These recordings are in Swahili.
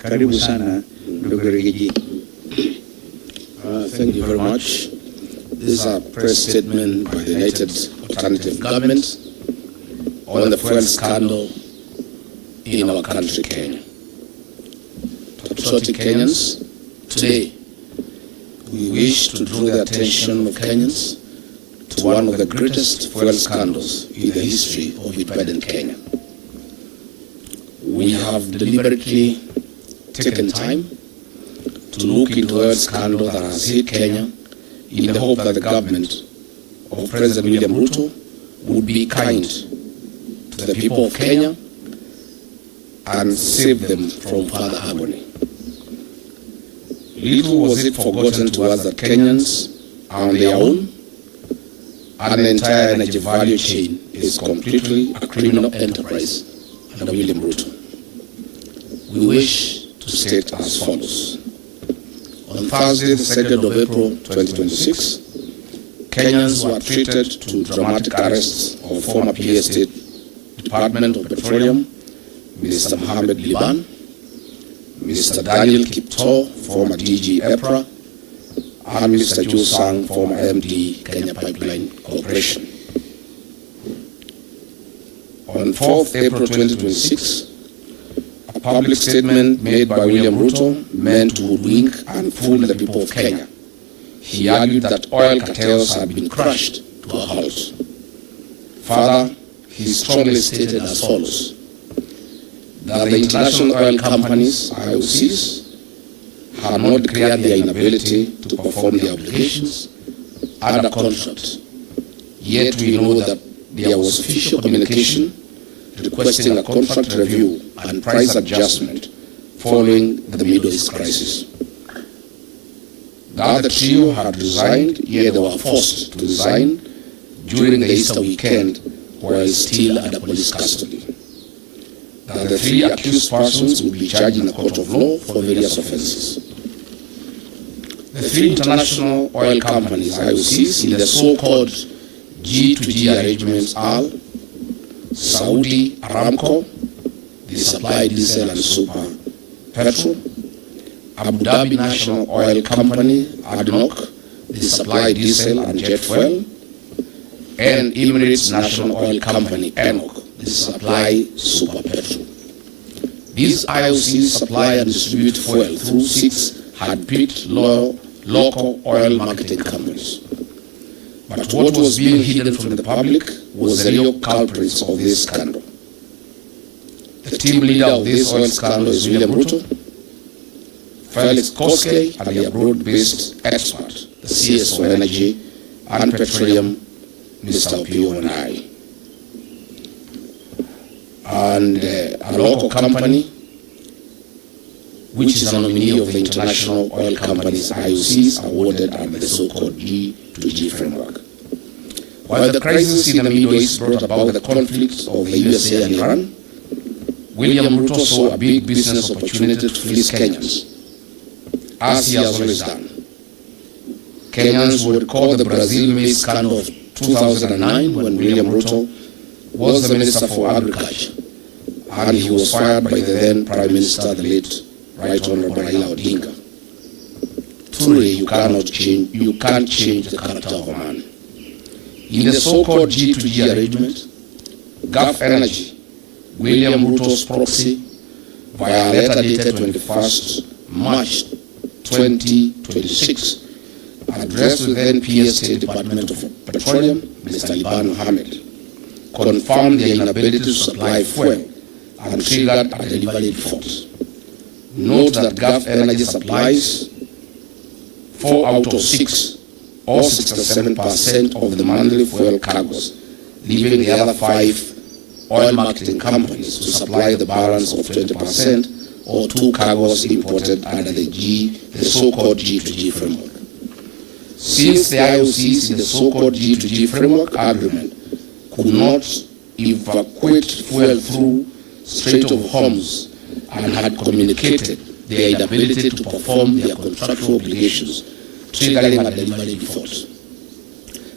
Karibu sana ndugu Rigathi. Thank you very much. This is a press statement by the United Alternative Government on the fuel scandal in our country, Kenya. Patriotic Kenyans, today we wish to draw the attention of Kenyans to one of the greatest fuel scandals in the history of independent Kenya. We have deliberately taken time to look into a scandal that has hit Kenya in the hope that the government of President William Ruto would be kind to the people of Kenya and save them from further agony. Little was it forgotten to us that Kenyans are on their own, and the entire energy value chain is completely a criminal enterprise under William Ruto. We wish to state as follows. On Thursday, the 2nd of April 2026, Kenyans were treated to dramatic arrests of former PA State Department of Petroleum, Mr. Mohamed Liban, Mr. Daniel Kipto, former DG EPRA, and Mr. Joe Sang, former MD, Kenya Pipeline Corporation. On 4th April 2026, a public statement made by William Ruto meant to hoodwink and fool the people of Kenya. He argued that oil cartels had been crushed to a halt. Further, he strongly stated as follows: that the international oil companies, IOCs, had not declared their inability to perform their obligations under contract. Yet we know that there was official communication requesting a contract review and price adjustment following the Middle East crisis. The other trio had resigned, yet they were forced to resign during the Easter weekend while still under police custody. That the three accused persons will be charged in a court of law for various offenses. The three international oil companies, IOCs, in the so-called G2G arrangements are Saudi Aramco, they supply diesel and super petrol; Abu Dhabi National Oil Company, ADNOC, they supply diesel and jet fuel; and Emirates National Oil Company, ENOC, they supply super petrol. These IOCs supply and distribute fuel through 6 hand-picked local oil marketing companies. But what was being hidden from the public was the real culprits of this scandal. The team leader of this oil scandal is William Ruto, Felix Koskei, and the abroad-based expert, the CS for Energy and Petroleum, Mr. Opio Wanai. And a local company, which is a nominee of the international oil companies IOCs awarded under the so-called G2G framework. While the crisis in the Middle East brought about the conflict of the USA and Iran, William Ruto saw a big business opportunity to fleece Kenyans, as he has always done. Kenyans would recall the Brazil maize scandal of 2009 when William Ruto was the Minister for Agriculture, and he was fired by the then Prime Minister, the late Right Honorable Raila Odinga. Truly, you can't change the character of a man. In the so-called G2G arrangement, Gulf Energy, William Ruto's proxy, via a letter dated 21st March 2026, addressed to the then PA State Department of Petroleum, Mr. Liban Mohamed, confirmed their inability to supply fuel and triggered a delivery default. Note that Gulf Energy supplies 4 out of 6, or 67% of the monthly fuel cargoes, leaving the other 5 oil marketing companies to supply the balance of 20%, or 2 cargoes imported under the so-called G2G framework. Since the IOCs in the so-called G2G framework agreement could not evacuate fuel through Strait of Hormuz and had communicated their inability to perform their contractual obligations, triggering a delivery default.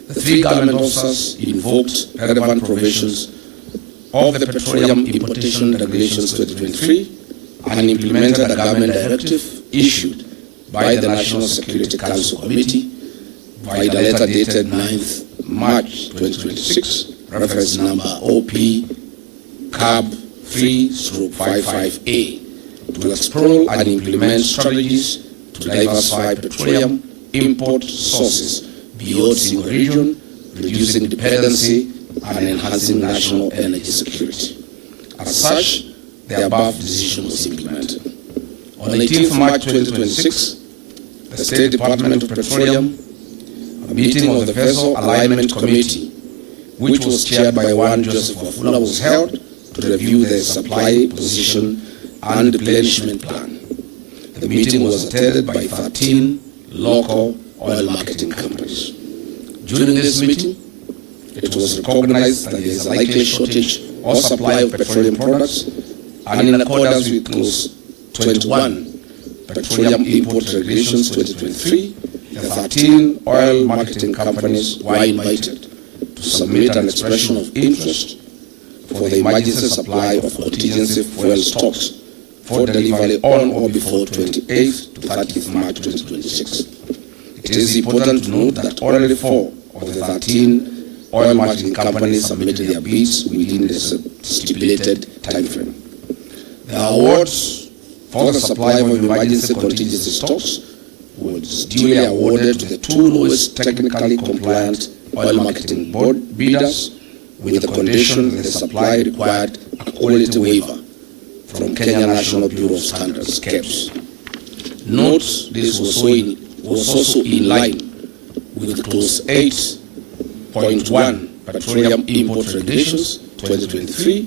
The 3 government officers invoked relevant provisions of the Petroleum Importation Regulations 2023 and implemented a government directive issued by the National Security Council Committee by the letter dated 9th March 2026, reference number OP CAB 3/55A, to explore and implement strategies to diversify petroleum import sources beyond single region, reducing dependency and enhancing national energy security. As such, the above decision was implemented. On 18th March 2026, the State Department of Petroleum, a meeting of the Vessel Alignment Committee, which was chaired by one Joseph Wafula, was held to review the supply position and replenishment plan. The meeting was attended by 13 local oil marketing companies. During this meeting, it was recognized that there is a likely shortage or supply of petroleum products, and in accordance with Clause 21, Petroleum Import Regulations 2023, the 13 oil marketing companies were invited to submit an expression of interest for the emergency supply of contingency fuel stocks for delivery on or before 28th to 30th March 2026. It is important to note that already 4 of the 13 oil marketing companies submitted their bids within the stipulated timeframe. The awards for the supply of emergency contingency stocks was duly awarded to the 2 lowest technically compliant oil marketing board bidders, with the condition that the supply required a quality waiver from Kenya National Bureau of Standards, KEBS. Note this was also in line with Clause 8.1 Petroleum Import Regulations 2023,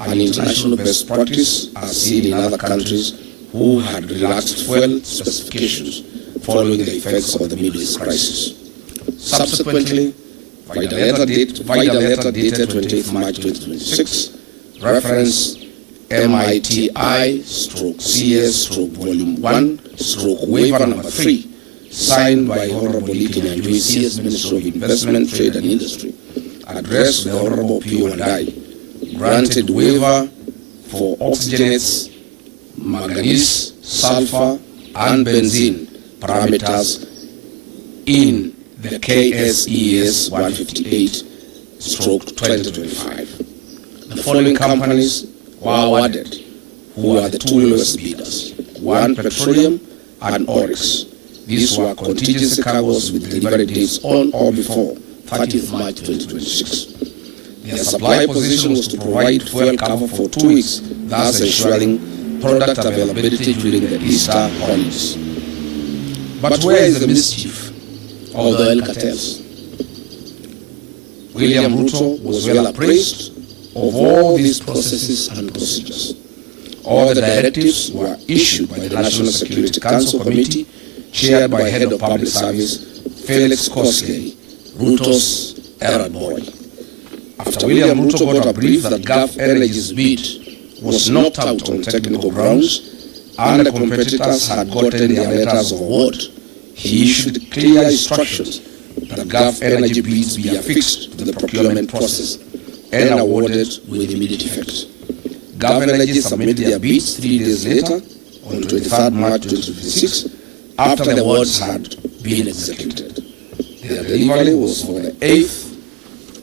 an international best practice as seen in other countries who had relaxed fuel specifications following the effects of the Middle East crisis. Subsequently, by the letter dated 28th March 2026, reference MITI/CS/Volume 1/Waiver Number 3, signed by Honorable Lee Kinyanjui, CS Minister of Investment, Trade and Industry, addressed the Honorable P. Wandai, granted waiver for oxygenates, manganese, sulfur, and benzene parameters in the KSES 158/2025. The following companies were awarded, who are the 2 lowest bidders: 1 Petroleum and Oryx. These were contingency cargoes with delivery dates on or before 30th March 2026. Their supply position was to provide fuel cover for 2 weeks, thus ensuring product availability during the Easter holidays. But where is the mischief of the oil cartels? William Ruto was well appraised of all these processes and procedures. All the directives were issued by the National Security Council Committee, chaired by Head of Public Service Felix Koskei, Ruto's errand boy. After William Ruto got a brief that Gulf Energy's bid was knocked out on technical grounds and the competitors had gotten their letters of award, he issued clear instructions that Gulf Energy bids be affixed to the procurement process and awarded with immediate effect. Gulf Energy submitted their bids 3 days later, on 23rd March 2026, after the awards had been executed. Their delivery was for the 8th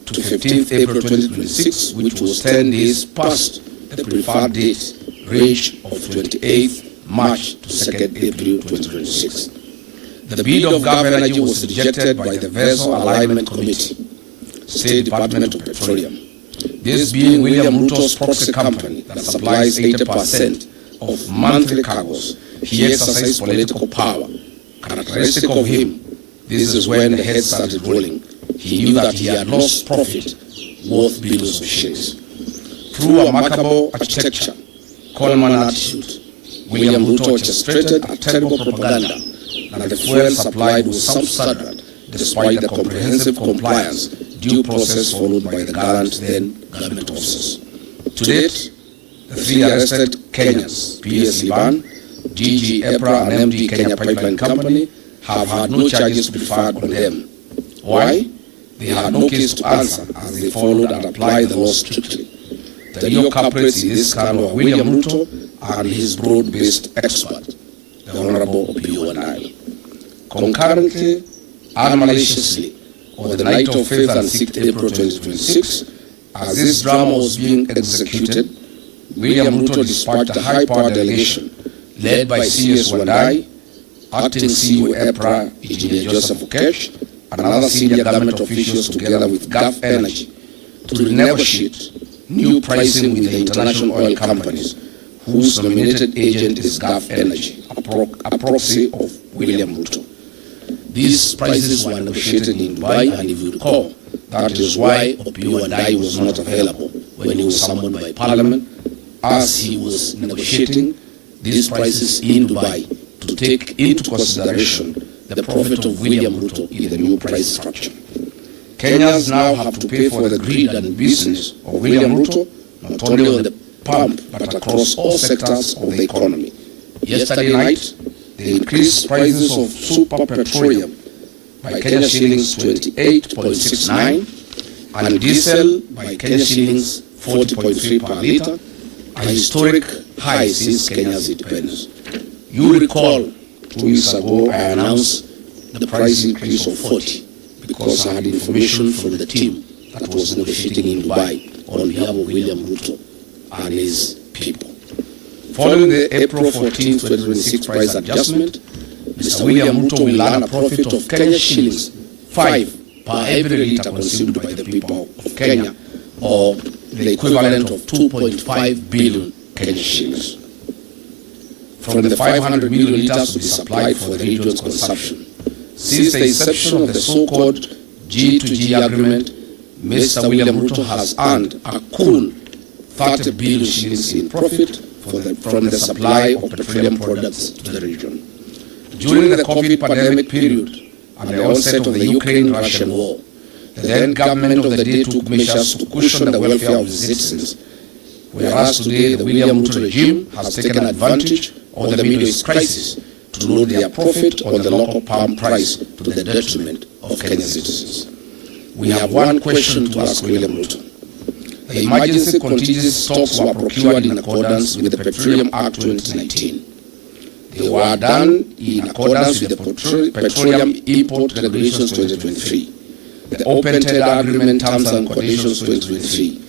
to 15th April 2026, which was 10 days past the preferred date range of 28th March to 2nd April 2026. The bid of Gulf Energy was rejected by the Vessel Alignment Committee, State Department of Petroleum. This being William Ruto's proxy company that supplies 80% of monthly cargoes, he exercised political power. Characteristic of him, this is when the head started rolling. He knew that he had lost profit worth billions of shillings. Through a remarkable architecture, Coleman attitude, William Ruto orchestrated a terrible propaganda that the fuel supplied was substandard, despite the comprehensive compliance due process followed by the gallant then government officers. To date, the 3 arrested Kenyans, PS Liban, DG EPRA, and MD Kenya Pipeline Company, have had no charges to be filed on them. Why? They had no case to answer, as they followed and applied the law strictly. The real culprits in this scandal were William Ruto and his broad-based expert, the Honorable Opiyo Wandayi. Concurrently and maliciously, on the night of 5th and 6th April 2026, as this drama was being executed, William Ruto dispatched a high-power delegation led by CS Wandayi, Acting CEO EPRA, Engineer Joseph Okesh, and other senior government officials together with Gulf Energy to renegotiate new pricing with the international oil companies whose nominated agent is Gulf Energy, a proxy of William Ruto. These prices were negotiated in Dubai, and if you recall, that is why Opiyo Wandayi was not available when he was summoned by Parliament, as he was negotiating these prices in Dubai to take into consideration the profit of William Ruto in the new price structure. Kenyans now have to pay for the greed and business of William Ruto, not only on the pump, but across all sectors of the economy. Yesterday night, they increased prices of super petroleum by Kenya shillings 28.69 and diesel by Kenya shillings 40.3 per litre, a historic high since Kenya's independence. You recall 2 weeks ago I announced the price increase of 40 because I had information from the team that was negotiating in Dubai on behalf of William Ruto and his people. Following the April 14, 2026 price adjustment, Mr. William Ruto will earn a profit of Kenya shillings 5 per every litre consumed by the people of Kenya, or the equivalent of 2.5 billion Kenya shillings. From the 500 million litres to be supplied for the region's consumption. Since the inception of the so-called G2G agreement, Mr. William Ruto has earned a cool 30 billion shillings in profit from the supply of petroleum products to the region. During the COVID pandemic period and the onset of the Ukraine-Russian war, the then government of the day took measures to cushion the welfare of its citizens, whereas today the William Ruto regime has taken advantage of the Middle East crisis to load their profit on the local palm price to the detriment of Kenyan citizens. We have one question to ask William Ruto. The emergency contingency stocks were procured in accordance with the Petroleum Act 2019. They were done in accordance with the Petroleum Import Regulations 2023, the Open Tender Agreement Terms and Conditions 2023,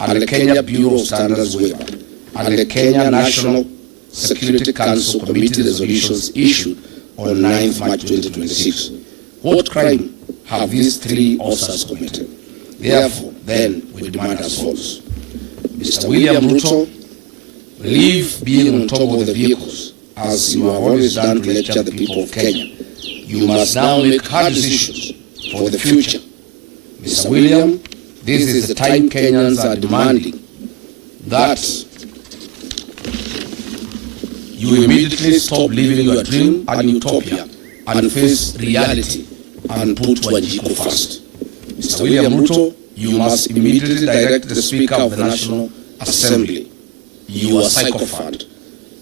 and the Kenya Bureau of Standards waiver, and the Kenya National Security Council Committee resolutions issued on 9th March 2026. What crime have these three officers committed? Therefore, then, we demand as follows. Mr. William Ruto, leave being on top of the vehicles, as you have always done to lecture the people of Kenya. You must now make hard decisions for the future. Mr. William, this is the time Kenyans are demanding that you immediately stop living your dream and utopia and face reality and put Wanjiku first. Mr. William Ruto, you must immediately direct the Speaker of the National Assembly, your sycophant,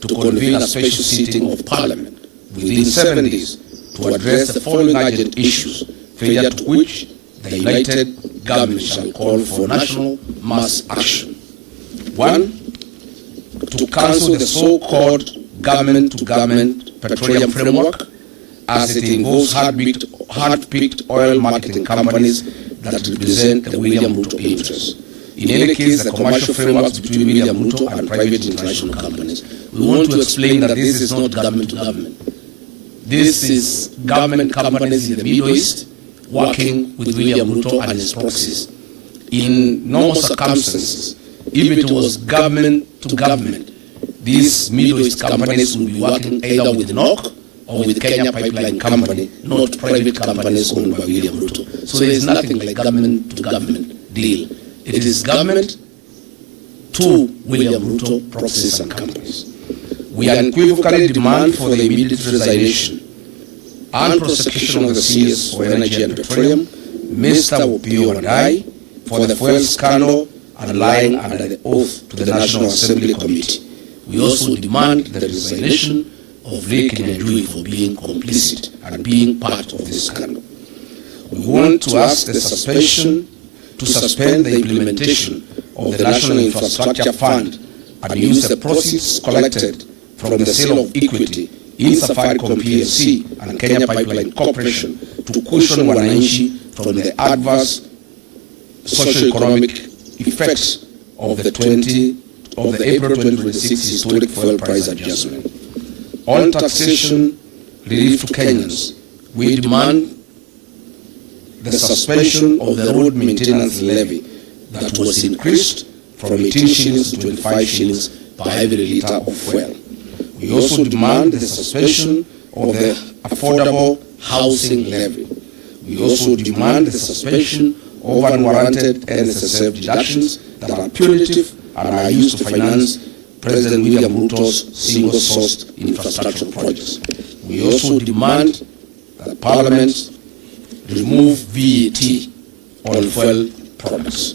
to convene a special sitting of Parliament within 7 days to address the following urgent issues, failure to which the United Government shall call for national mass action. 1. To cancel the so-called government-to-government petroleum framework, as it involves hard-picked oil marketing companies that represent the William Ruto interests. In any case, the commercial frameworks between William Ruto and private international companies. We want to explain that this is not government-to-government. This is government companies in the Middle East working with William Ruto and his proxies. In normal circumstances, if it was government-to-government, these Middle East companies will be working either with NOC or with Kenya Pipeline Company, not private companies owned by William Ruto. So there is nothing like government-to-government deal. It is government to William Ruto, proxies and companies. We unequivocally demand for the immediate resignation and prosecution of the CS for Energy and Petroleum, Mr. Opiyo Wandayi, for the fuel scandal and lying under the oath to the National Assembly Committee. We also demand the resignation of Rigathi for being complicit and being part of this scandal. We want to ask the suspend the implementation of the National Infrastructure Fund and use the proceeds collected from the sale of equity in Safaricom PLC and Kenya Pipeline Corporation to cushion wananchi from the adverse socio-economic effects of the April 2026 historic fuel price adjustment. On taxation relief to Kenyans, we demand the suspension of the road maintenance levy that was increased from 18 shillings to 25 shillings per every litre of fuel. We also demand the suspension of the affordable housing levy. We also demand the suspension of unwarranted NSSF deductions that are punitive and are used to finance President William Ruto's single-sourced infrastructure projects. We also demand that Parliament remove VAT on fuel products.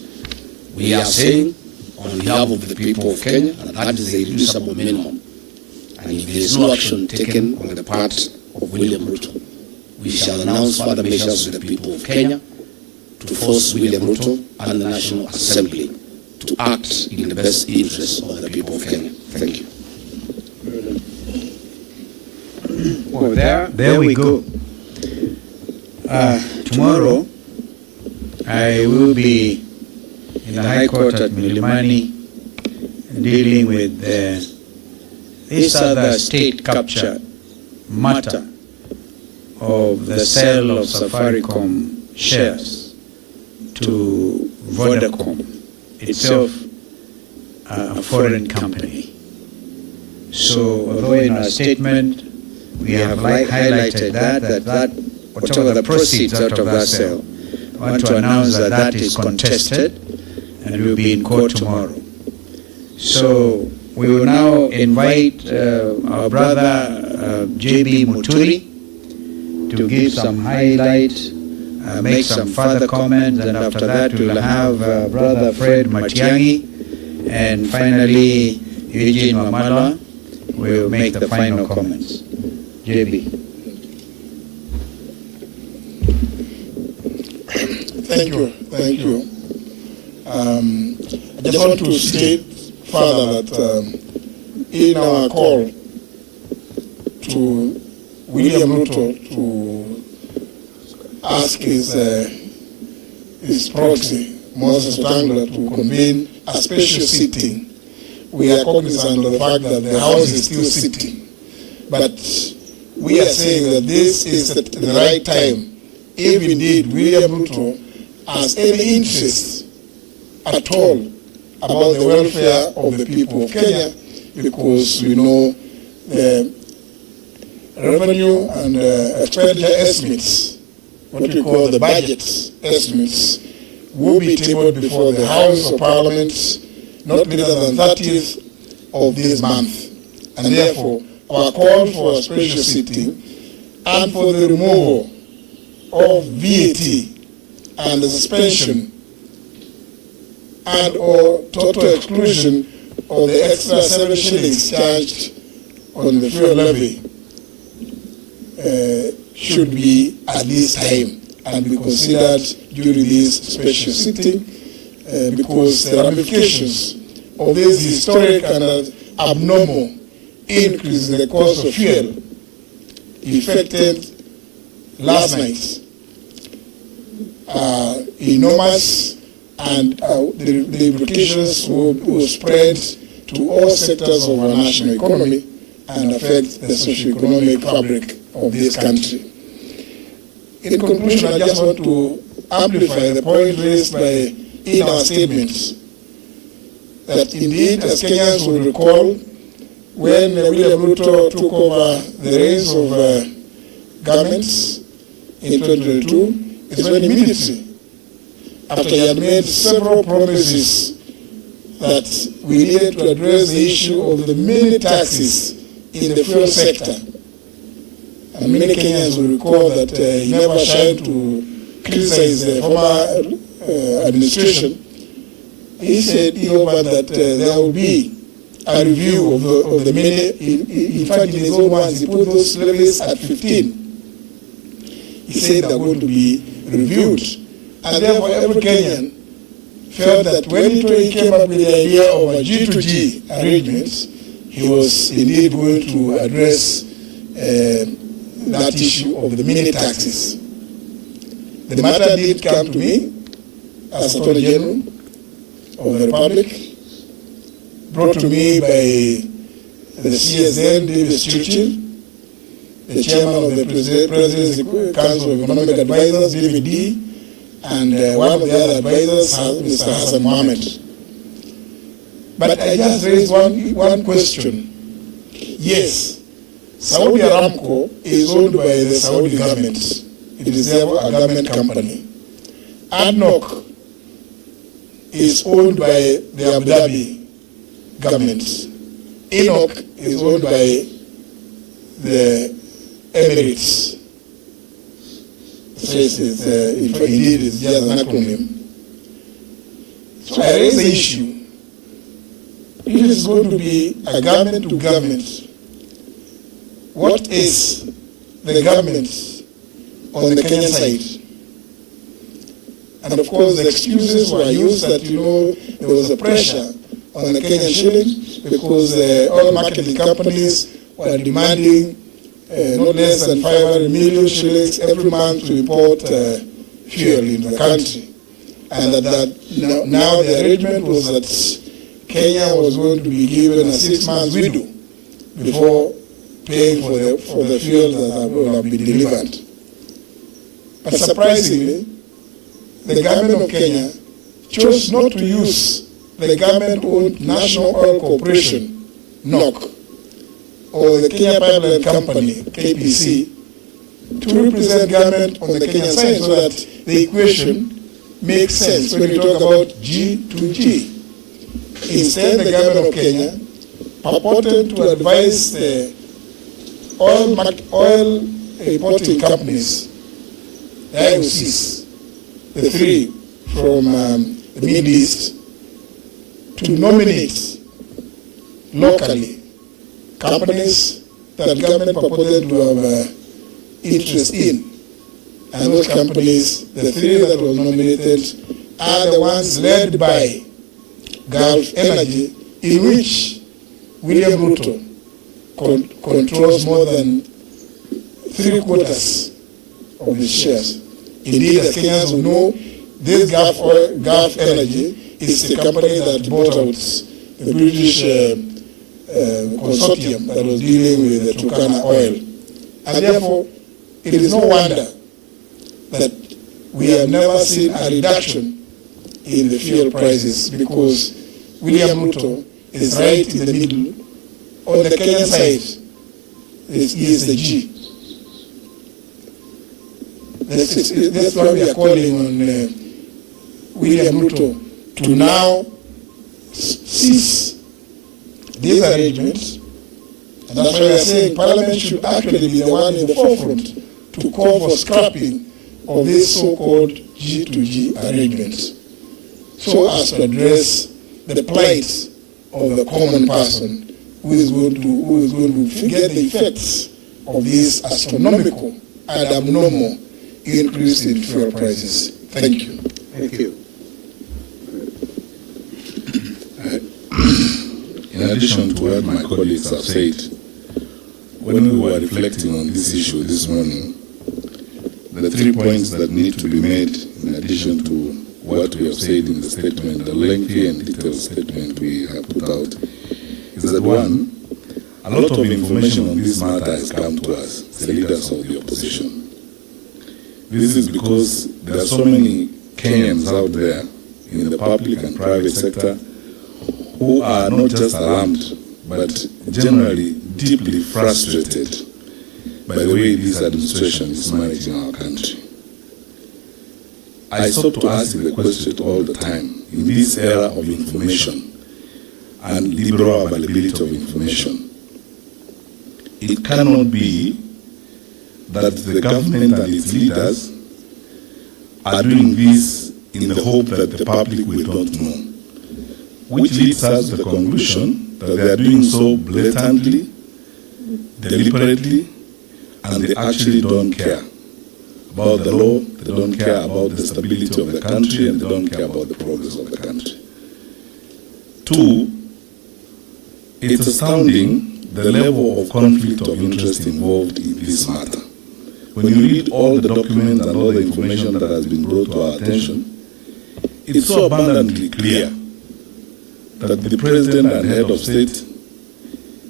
We are saying on behalf of the people of Kenya that is a reducible minimum. And if there is no action taken on the part of William Ruto, we shall announce further measures to the people of Kenya to force William Ruto and the National Assembly to act in the best interest of the people of Kenya. Thank you. Well, there we go. Tomorrow, I will be in the High Court at Milimani dealing with this other state capture matter of the sale of Safaricom shares to Vodacom, itself a foreign company. So although in our statement we have highlighted that whatever the proceeds out of that sale, I want to announce that is contested and will be in court tomorrow. So we will now invite our brother JB Muturi to give some highlights, make some further comments, and after that we'll have brother Fred Matiang'i, and finally Eugene Mamala will make the final comments. JB. Thank you. I just want to state further that in our call to William Ruto to ask his proxy, Moses Wetangula, to convene a special sitting, we are cognizant of the fact that the House is still sitting. But we are saying that this is at the right time, if indeed William Ruto has any interest at all about the welfare of the people of Kenya, because we know the revenue and expenditure estimates, what we call the budget estimates, will be tabled before the House of Parliament not later than 30th of this month. And therefore, our call for a special sitting and for the removal of VAT and the suspension and or total exclusion of the extra 7 shillings charged on the fuel levy should be at this time and be considered during this special sitting because the ramifications of this historic and abnormal increase in the cost of fuel effected last night are enormous, and the implications will spread to all sectors of our national economy and affect the socio-economic fabric of this country. In conclusion, I just want to amplify the point raised in our statements that indeed, as Kenyans will recall, when William Ruto took over the reins of governments in 2022, it's when immediately, after he had made several promises that we needed to address the issue of the many taxes in the fuel sector. And many Kenyans will recall that he never shied to criticize the former administration. He said that there will be a review of the many. In fact, in his own words, he put those levies at 15. He said they're going to be reviewed. And therefore, every Kenyan felt that when he came up with the idea of a G2G arrangement, he was indeed going to address that issue of the mini taxes. The matter did come to me as Attorney General of the Republic, brought to me by the CSN, David Churchill, the chairman of the President's Council of Economic Advisors, David D., and one of the other advisors, Mr. Hassan Mohammed. But I just raised one question. Yes, Saudi Aramco is owned by the Saudi government. It is a government company. ADNOC is owned by the Abu Dhabi government. ENOC is owned by the Emirates. So indeed, it's just an acronym. So I raise the issue. It is going to be a government to government. What is the government on the Kenyan side? And of course, the excuses were used that, there was a pressure on the Kenyan shilling because oil marketing companies were demanding not less than 500 million shillings every month to import fuel in the country. And that now the arrangement was that Kenya was going to be given a 6 months window before paying for the fuel that will have been delivered. But surprisingly, the government of Kenya chose not to use the government-owned National Oil Corporation, NOC, or the Kenya Pipeline Company, KPC, to represent government on the Kenyan side so that the equation makes sense when we talk about G2G. Instead, the government of Kenya purported to advise the oil importing companies, the IOCs, the three from the Middle East, to nominate locally companies that government purported to have interest in. And those companies, the three that were nominated, are the ones led by Gulf Energy, in which William Ruto controls more than 3/4 of the shares. Indeed, as Kenyans will know, this Gulf Energy is the company that bought out the British consortium that was dealing with the Turkana oil. And therefore, it is no wonder that we have never seen a reduction in the fuel prices, because William Ruto is right in the middle. On the Kenyan side, he is the G. That's why we are calling on William Ruto to now cease these arrangements. And that's why we are saying Parliament should actually be the one in the forefront to call for scrapping of these so-called G2G arrangements, so as to address the plight of the common person who is going to get the effects of this astronomical and abnormal increase in fuel prices. Thank you. Thank you. In addition to what my colleagues have said, when we were reflecting on this issue this morning, the 3 points that need to be made in addition to what we have said in the statement, the lengthy and detailed statement we have put out, is that one, a lot of information on this matter has come to us, the leaders of the opposition. This is because there are so many Kenyans out there in the public and private sector who are not just alarmed, but generally deeply frustrated by the way this administration is managing our country. I stop to ask the question all the time, in this era of information and liberal availability of information, it cannot be that the government and its leaders are doing this in the hope that the public will not know, which leads us to the conclusion that they are doing so blatantly, deliberately, and they actually don't care about the law, they don't care about the stability of the country, and they don't care about the progress of the country. Two, it's astounding the level of conflict of interest involved in this matter. When you read all the documents and all the information that has been brought to our attention, it's so abundantly clear that the President and Head of State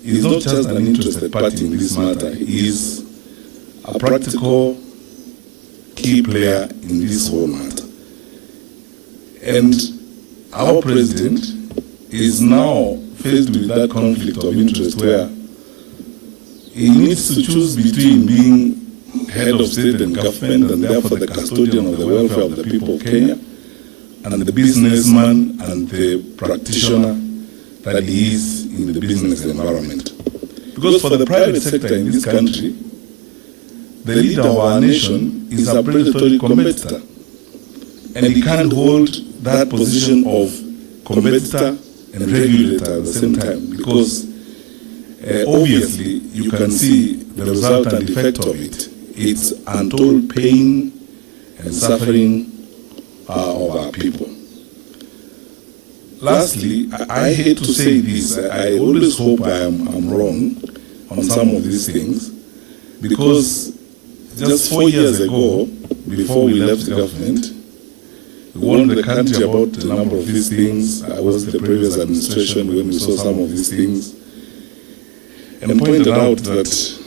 is not just an interested party in this matter, he is a practical key player in this whole matter. And our President is now faced with that conflict of interest where he needs to choose between being head of state and government and therefore the custodian of the welfare of the people of Kenya, and the businessman and the practitioner that he is in the business environment. Because for the private sector in this country, the leader of our nation is a predatory competitor, and he can't hold that position of competitor and regulator at the same time, because obviously you can see the result and effect of it. It's untold pain and suffering of our people. Lastly, I hate to say this, I always hope I am wrong on some of these things, because just 4 years ago, before we left government, we warned the country about a number of these things. I was the previous administration when we saw some of these things, and pointed out that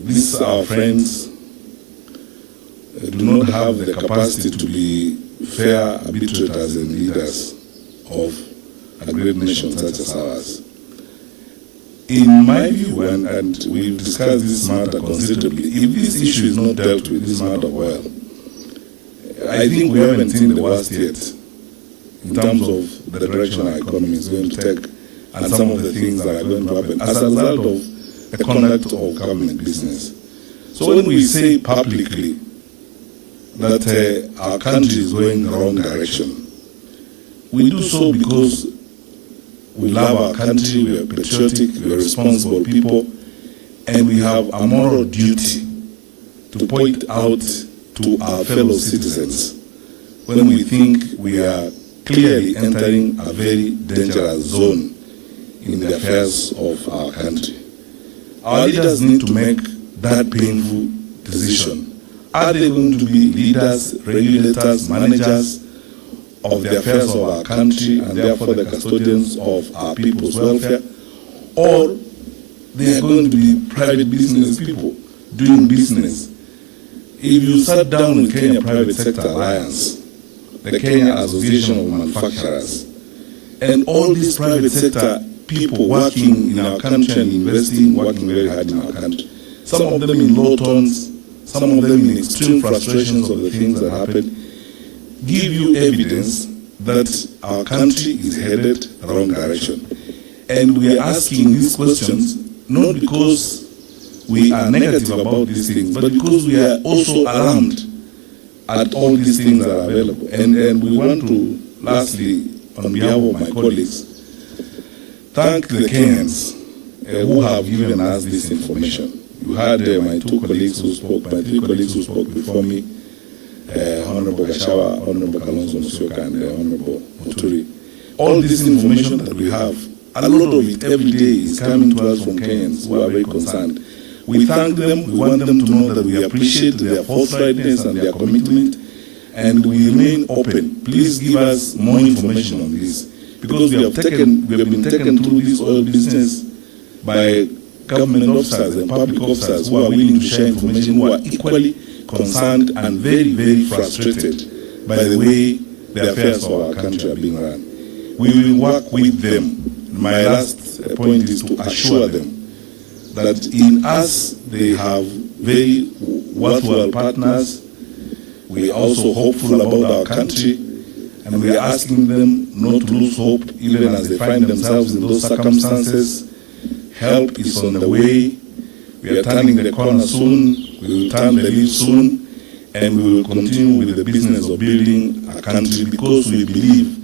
these our friends do not have the capacity to be fair arbitrators and leaders of a great nation such as ours. In my view, and we've discussed this matter considerably, if this issue is not dealt with, this matter well, I think we haven't seen the worst yet in terms of the direction our economy is going to take and some of the things that are going to happen as a result of the conduct of government business. So when we say publicly that our country is going the wrong direction, we do so because we love our country, we are patriotic, we are responsible people, and we have a moral duty to point out to our fellow citizens when we think we are clearly entering a very dangerous zone in the affairs of our country. Our leaders need to make that painful decision. Are they going to be leaders, regulators, managers of the affairs of our country and therefore the custodians of our people's welfare, or they are going to be private business people doing business? If you sat down with Kenya Private Sector Alliance, the Kenya Association of Manufacturers, and all these private sector people working in our country and investing, working very hard in our country, some of them in low tones, some of them in extreme frustrations of the things that happen, give you evidence that our country is headed the wrong direction. And we are asking these questions not because we are negative about these things, but because we are also alarmed at all these things that are available. And we want to, lastly, on behalf of my colleagues, thank the Kenyans who have given us this information. You had my two colleagues who spoke, my three colleagues who spoke before me, Honorable Gachagua, Honorable Kalonzo Musyoka, and Honorable Muturi. All this information that we have, a lot of it every day is coming to us from Kenyans who are very concerned. We thank them, we want them to know that we appreciate their forthrightness and their commitment, and we remain open. Please give us more information on this, because we have been taken through this oil business by government officers and public officers who are willing to share information, who are equally concerned and very, very frustrated by the way the affairs of our country are being run. We will work with them. My last point is to assure them that in us they have very worthwhile partners. We are also hopeful about our country, and we are asking them not to lose hope even as they find themselves in those circumstances. Help is on the way. We are turning the corner soon. We will turn the leaf soon, and we will continue with the business of building a country, because we believe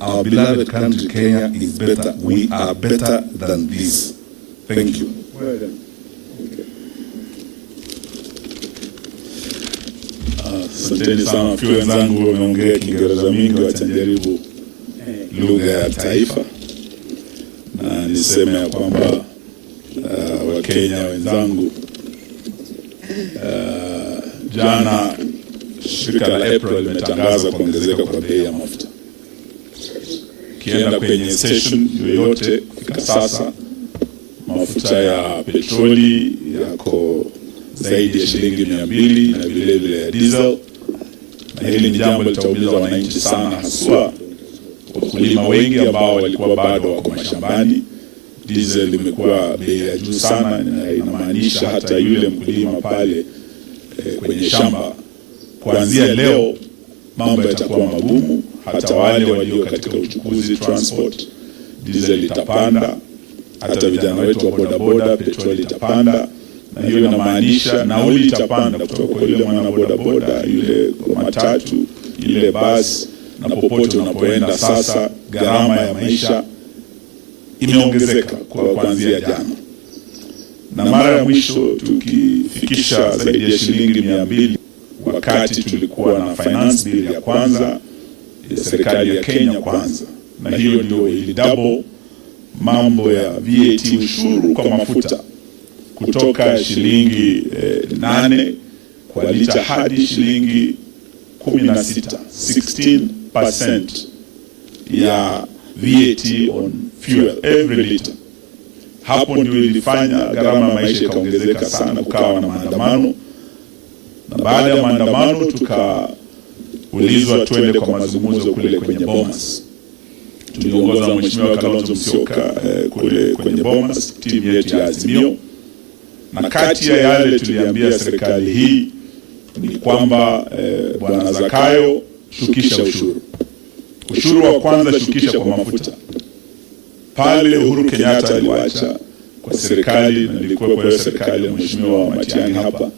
our beloved country, Kenya, is better. We are better than this. Thank you. Well done. Okay. Asanteni sana wakiwa wenzangu wameongea Kiingereza mingi, watajaribu lugha ya taifa. Na niseme ya kwamba Wakenya wenzangu, jana shirika la April limetangaza kuongezeka kwa bei ya mafuta. Kienda kwenye station yoyote kufika sasa, mafuta ya petroli yako zaidi ya shilingi 200 na vile vile ya diesel. Na hili ni jambo litaumiza wananchi sana, haswa wakulima wengi ambao walikuwa bado wako mashambani. Diesel imekuwa bei ya juu sana, na inamaanisha hata yule mkulima pale kwenye shamba, kuanzia leo mambo yatakuwa magumu. Hata wale walio katika uchukuzi, transport, diesel itapanda. Hata vijana wetu wa bodaboda, petroli itapanda. Na hiyo inamaanisha nauli itapanda kutoka kwa yule mwana bodaboda, yule matatu, yule bus, na popote unapoenda. Sasa gharama ya maisha imeongezeka kuanzia jana. Na mara ya mwisho tukifikisha zaidi ya shilingi 200 wakati tulikuwa na finance bill ya kwanza ya serikali ya Kenya kwanza. Na hiyo ndio ili double mambo ya VAT, ushuru kwa mafuta, kutoka shilingi 8 kwa lita hadi shilingi 16, 16% ya VAT on fuel every liter. Hapo ndio ilifanya gharama ya maisha ikaongezeka sana, kukawa na maandamano. Na baada ya maandamano tukaulizwa twende kwa mazungumzo kule kwenye Bomas. Tuliongozwa na Mheshimiwa Kalonzo Musyoka kule kwenye Bomas, timu yetu ya Azimio. Na kati ya yale tuliambia serikali hii ni kwamba Bwana Zakayo, shukisha ushuru. Ushuru wa kwanza shukisha kwa mafuta. Pale Uhuru Kenyatta aliwacha kwa serikali, na nilikuwa kwa hiyo serikali ya Mheshimiwa Matiang'i hapa,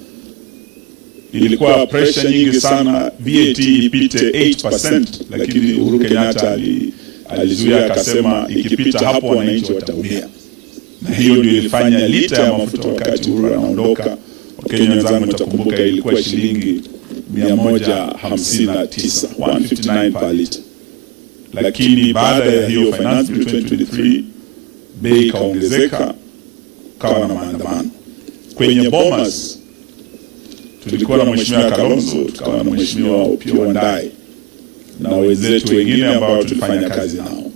ilikuwa pressure nyingi sana VAT ipite 8%, lakini Uhuru Kenyatta alizuia, akasema ikipita hapo wananchi wataumia. Na hiyo ndio ilifanya lita ya mafuta wakati Uhuru anaondoka, Wakenya wenzangu mtakumbuka, ilikuwa shilingi 159, 159 per liter. Lakini baada ya hiyo finance bill 2023 bei kaongezeka, kawa na maandamano. Kwenye Bomas tulikuwa na Mheshimiwa Kalonzo, tukawa na Mheshimiwa Opiyo Wandayi na wenzetu wengine ambao tulifanya kazi nao.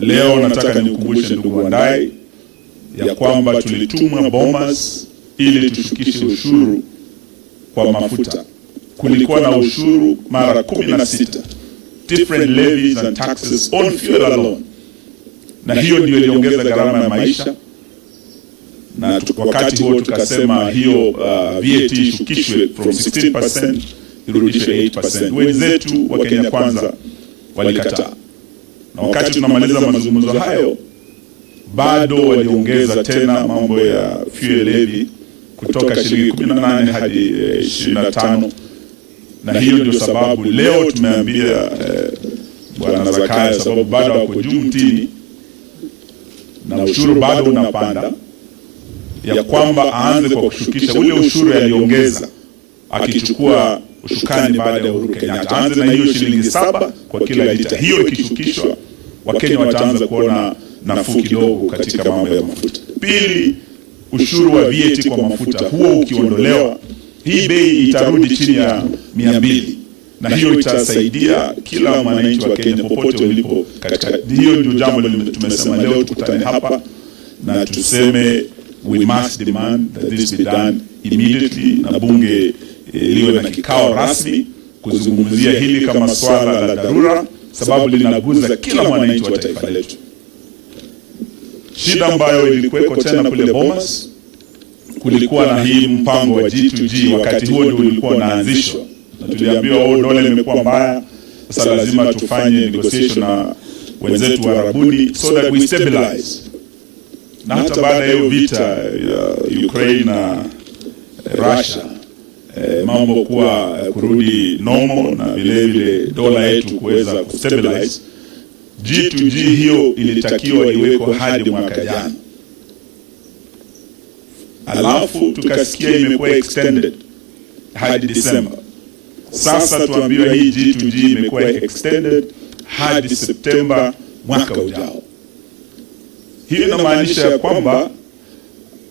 Leo nataka nikukumbushe ndugu Wandayi ya kwamba tulitumwa Bomas ili tushukishe ushuru kwa mafuta. Kulikuwa na ushuru mara 16, different levies and taxes on fuel alone. Na hiyo ndio iliongeza gharama ya maisha. Na wakati huo tukasema hiyo VAT ishukishwe from 16% irudishwe 8%. Wenzetu wa Kenya Kwanza walikataa. Na wakati tunamaliza mazungumzo hayo, bado waliongeza tena mambo ya fuel levy kutoka shilingi 18 hadi 25. Na hiyo ndio sababu leo tumeambia Bwana Zakayo, sababu bado wako juu mtini na ushuru bado unapanda, ya kwamba aanze kwa kushukisha ule ushuru aliongeza akichukua ushukani baada ya Uhuru Kenyatta. Aanze na hiyo shilingi 7 kwa kila lita. Hiyo ikishukishwa, Wakenya wataanza kuona nafuu kidogo katika mambo ya mafuta. Pili, ushuru wa VAT kwa mafuta, huo ukiondolewa, hii bei itarudi chini ya 200. Na hiyo itasaidia kila mwananchi wa Kenya popote ulipo katika. Hiyo ndio jambo tumesema leo tukutane hapa na tuseme we must demand that this be done immediately, na bunge liwe na kikao rasmi kuzungumzia hili kama swala la dharura, sababu linaguza kila mwananchi wa taifa letu. Shida ambayo ilikuweko tena kule Bomas, kulikuwa na hii mpango wa G2G. Wakati huo ndio ulikuwa unaanzishwa, na tuliambiwa dola imekuwa mbaya, sasa lazima tufanye negotiation na wenzetu wa Arabuni so that we stabilize. Na hata baada ya hiyo vita ya Ukraine na Russia, mambo kuwa kurudi normal na vile vile dola yetu kuweza kustabilize, G2G hiyo ilitakiwa iwekwe hadi mwaka jana. Alafu tukasikia imekuwa extended hadi December. Sasa tuambiwa hii G2G imekuwa extended hadi Septemba mwaka ujao. Hii inamaanisha ya kwamba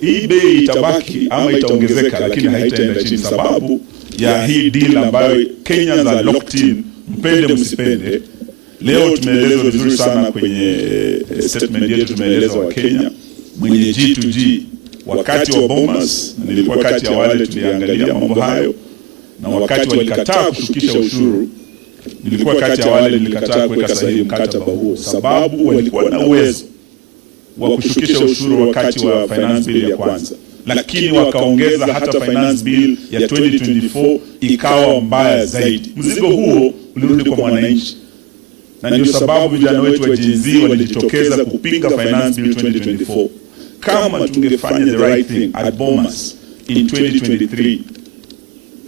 hii bei itabaki ama itaongezeka, lakini haitaenda chini, sababu ya hii deal ambayo Kenyans are locked in, mpende msipende. Leo tumeelezwa vizuri sana kwenye statement yetu, tumeeleza wa Kenya mwenye G2G wakati wa Bomas, nilikuwa kati ya wale tuliangalia mambo hayo, na wakati walikataa kushukisha ushuru, nilikuwa kati ya wale nilikataa kuweka sahihi mkataba huo, sababu walikuwa na uwezo wa kushukisha ushuru wakati wa finance bill ya kwanza, lakini wakaongeza hata finance bill ya 2024 ikawa mbaya zaidi. Mzigo huo ulirudi kwa mwananchi, na ndio sababu vijana wetu wa Gen Z walijitokeza kupinga finance bill 2024. Kama tungefanya the right thing at Bomas in 2023,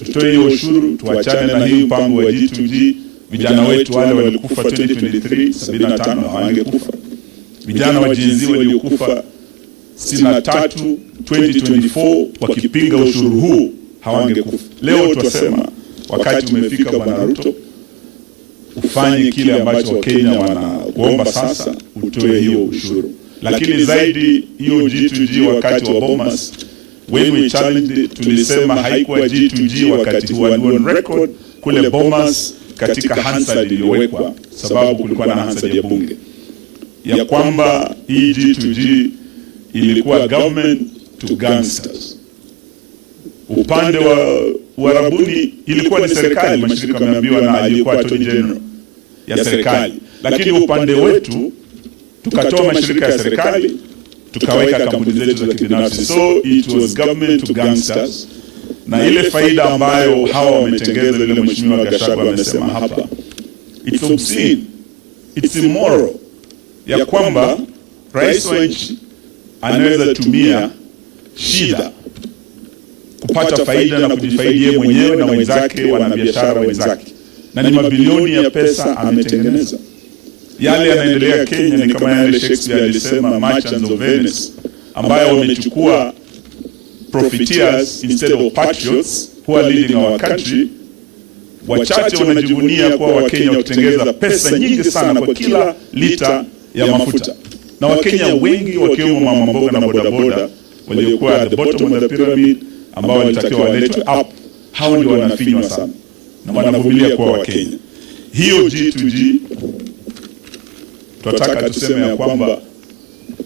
tutoe hiyo ushuru, tuachane na hii mpango wa G2G, vijana wetu wale walikufa 2023 75 hawangekufa. Vijana wa Gen Z waliokufa 63 2024 wakipinga ushuru huu hawangekufa. Leo tutasema wakati umefika, Bwana Ruto, ufanye kile ambacho Wakenya wanakuomba sasa, utoe hiyo ushuru. Lakini zaidi hiyo G2G wakati wa Bomas, when we challenged, tulisema haikuwa G2G wakati huo, on record kule Bomas katika Hansard iliyowekwa, sababu kulikuwa na Hansard ya bunge, ya kwamba hii G2G ilikuwa government to gangsters. Upande wa Uarabuni ilikuwa ni serikali, mashirika yameambiwa, na alikuwa Attorney General ya serikali. Lakini upande wetu tukatoa mashirika ya serikali, tukaweka kampuni zetu za kibinafsi. So it was government to gangsters. Na ile faida ambayo hawa wametengeza, vile Mheshimiwa Gachagua amesema hapa, it's obscene, it's immoral, ya kwamba rais wa nchi anaweza tumia shida kupata faida na kujifaidi yeye mwenyewe na wenzake, wanabiashara wenzake, na ni mabilioni ya pesa ametengeneza. Yale yanaendelea Kenya ni kama yale Shakespeare alisema, merchants of Venice, ambayo wamechukua profiteers instead of patriots who are leading our country. Wachache wanajivunia kwa Wakenya wakitengeza pesa nyingi sana kwa kila lita ya mafuta, na Wakenya wengi wakiwemo mama mboga na bodaboda waliokuwa at the bottom of the pyramid, ambao walitakiwa waletwe up, hao ndio wanafinywa sana na wanavumilia kwa Wakenya. Hiyo G2G tunataka tuseme ya kwamba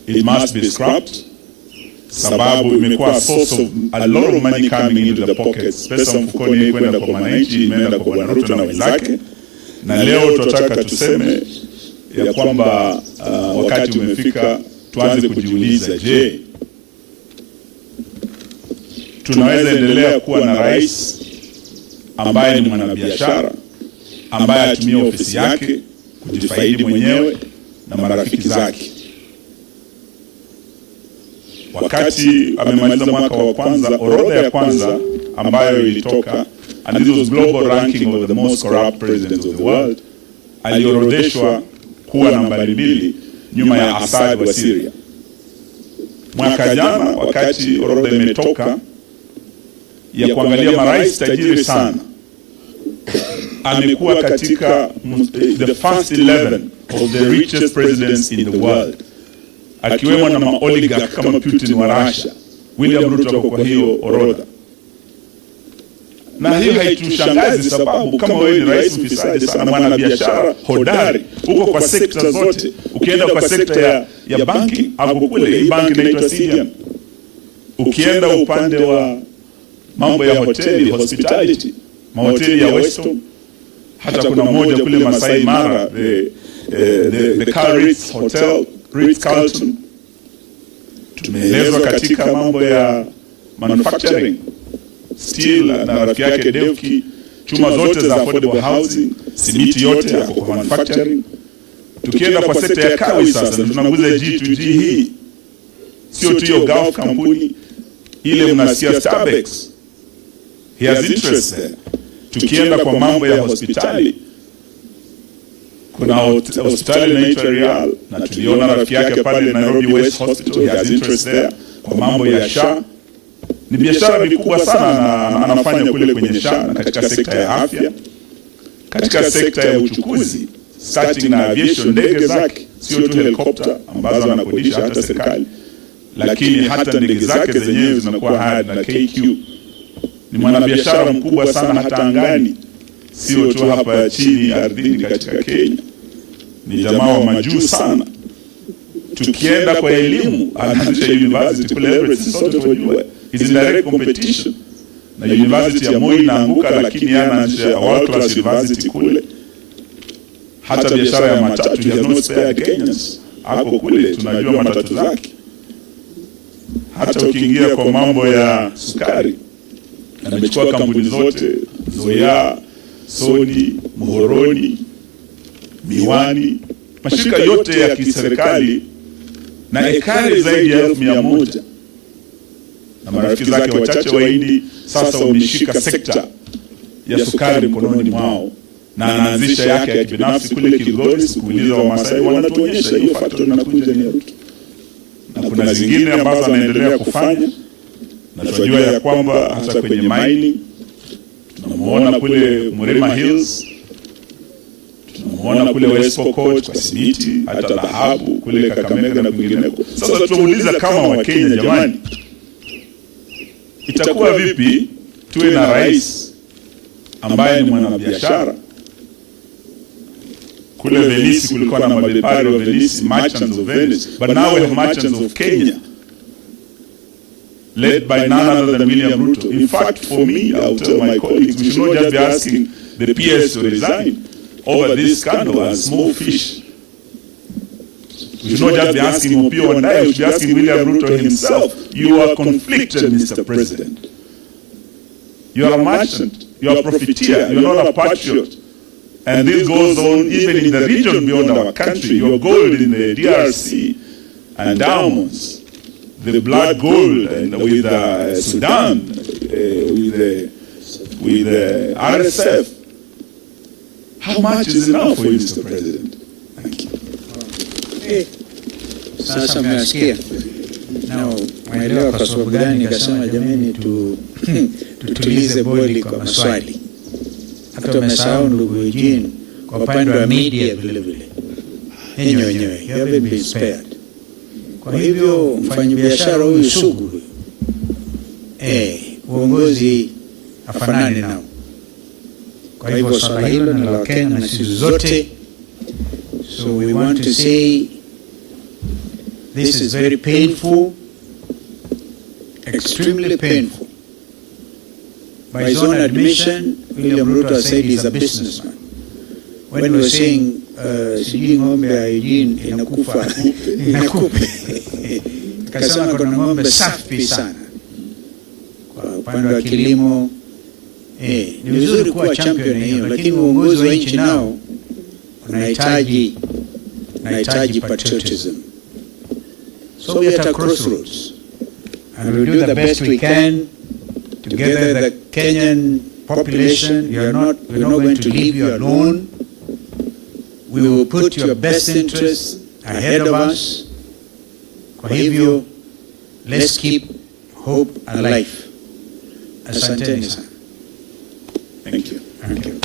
it must be scrapped, sababu imekuwa source of a lot of money coming into the pockets. Pesa mfukoni kwenda kwa wananchi, imeenda kwa Bwana Ruto na wenzake. Na leo tunataka tuseme ya kwamba wakati umefika tuanze kujiuliza, je, tunaweza endelea kuwa na rais ambaye ni mwanabiashara, ambaye atumia ofisi yake kujifaidi mwenyewe na marafiki zake? Wakati amemaliza mwaka wa kwanza, orodha ya kwanza ambayo ilitoka, and this was global ranking of the most corrupt presidents of the world, aliorodheshwa kuwa nambari 2 nyuma ya Assad wa Syria. Mwaka jana wakati orodha imetoka ya kuangalia marais tajiri sana, amekuwa katika the first 11 of the richest presidents in the world, akiwemo na maoligarch kama Putin wa Russia. William Ruto ako kwa hiyo orodha. Na hiyo haitushangazi, sababu kama wewe ni rais mfisadi sana, mwanabiashara hodari, uko kwa sekta zote. Ukienda kwa sekta ya banking, hapo kule hii banki inaitwa Sidian. Ukienda upande wa mambo ya hoteli, hospitality, mahoteli ya Weston, hata kuna moja kule Masai Mara, the Ritz Hotel, Ritz Carlton. Tumeelezwa katika mambo ya manufacturing, steel na rafiki yake Devki, chuma zote za affordable housing, simiti yote yako kwa manufacturing. Tukienda kwa sekta ya kawi sasa, tunaguza G2G hii. Sio tu hiyo Gulf kampuni, ile mnasikia Starbucks, he has interest there. Tukienda kwa mambo ya hospitali, kuna hospitali inaitwa Real, na tuliona rafiki yake pale Nairobi West Hospital, he has interest there. Kwa mambo ya SHA, Ni biashara mikubwa sana anafanya kule kwenye SHA na katika sekta ya afya, katika sekta ya uchukuzi, starting na aviation, ndege zake sio tu helikopta ambazo anakodisha hata serikali, lakini hata ndege zake zenyewe zinakuwa hired na KQ. Ni mwanabiashara mkubwa sana hata angani, sio tu hapa chini ardhini katika Kenya. Ni jamaa wa majuu sana. Tukienda kwa elimu, anaanzisha university kule Everett, sote tunajua is in direct competition na university ya Moi inaanguka, lakini anaanzisha world class university kule. Hata biashara ya matatu, he has not spared Kenyans, ako kule, tunajua matatu zake. Hata ukiingia kwa mambo ya sukari, amechukua kampuni zote, Zoya, Sony, Muhoroni, Miwani, mashirika yote ya kiserikali, na ekari zaidi ya 100,000. Na marafiki zake wachache Wahindi sasa wameshika sekta ya sukari mkononi mwao, na anaanzisha yake ya kibinafsi kule Kilgoris. Kuuliza Wamasai wanatuonyesha hiyo factory inakuja ni Ruto, na kuna zingine ambazo anaendelea kufanya. Na tunajua ya kwamba hata kwenye mining tunamuona kule Murima Hills, tunamuona kule West Pokot kwa simiti, hata dhahabu kule Kakamega na kwingineko. Sasa tunauliza kama Wakenya, jamani, itakuwa vipi tuwe na rais ambaye ni mwanabiashara? Kule Venice kulikuwa na mabepari wa Venice, merchants of Venice, but now we have merchants of Kenya, led by none other than William Ruto. In fact, for me, I'll tell my colleagues, we should not just be asking the PS to resign over this scandal and small fish. We should not just be asking Mopio and I, we should be asking William Ruto himself. You are conflicted, Mr. President. You are a merchant, you are a profiteer, you are not a patriot. And this goes on even in the region beyond our country. Your gold in the DRC and diamonds, the blood gold, and with Sudan, with RSF. How much is enough for you, Mr. President? Thank you. Sasa mmesikia na maelewa kwa sababu gani nikasema jamani tutulize boli kwa maswali. Hata umesahau ndugu Eugene kwa upande wa media vile vile. Wenyewe you haven't been spared. Kwa hivyo mfanyabiashara huyu sugu uongozi afanane nao. Kwa hivyo swala hilo ni la Kenya na sisi zote. So we want to say this is very painful, extremely painful. By his own admission, William Ruto has said he's a businessman. When he was saying, sijui ng'ombe ya Eugene inakufa, kasema kuna ng'ombe safi sana. Kwa upande wa kilimo, ni vizuri kuwa champion hiyo, lakini uongozi wa nchi nao unahitaji patriotism. So we are at a crossroads, and we'll do the best we can together. The Kenyan population, we're not going to leave you alone. We will put your best interests ahead of us. Kwa hivyo, let's keep hope alive. Asanteni sana. Thank you. Thank you.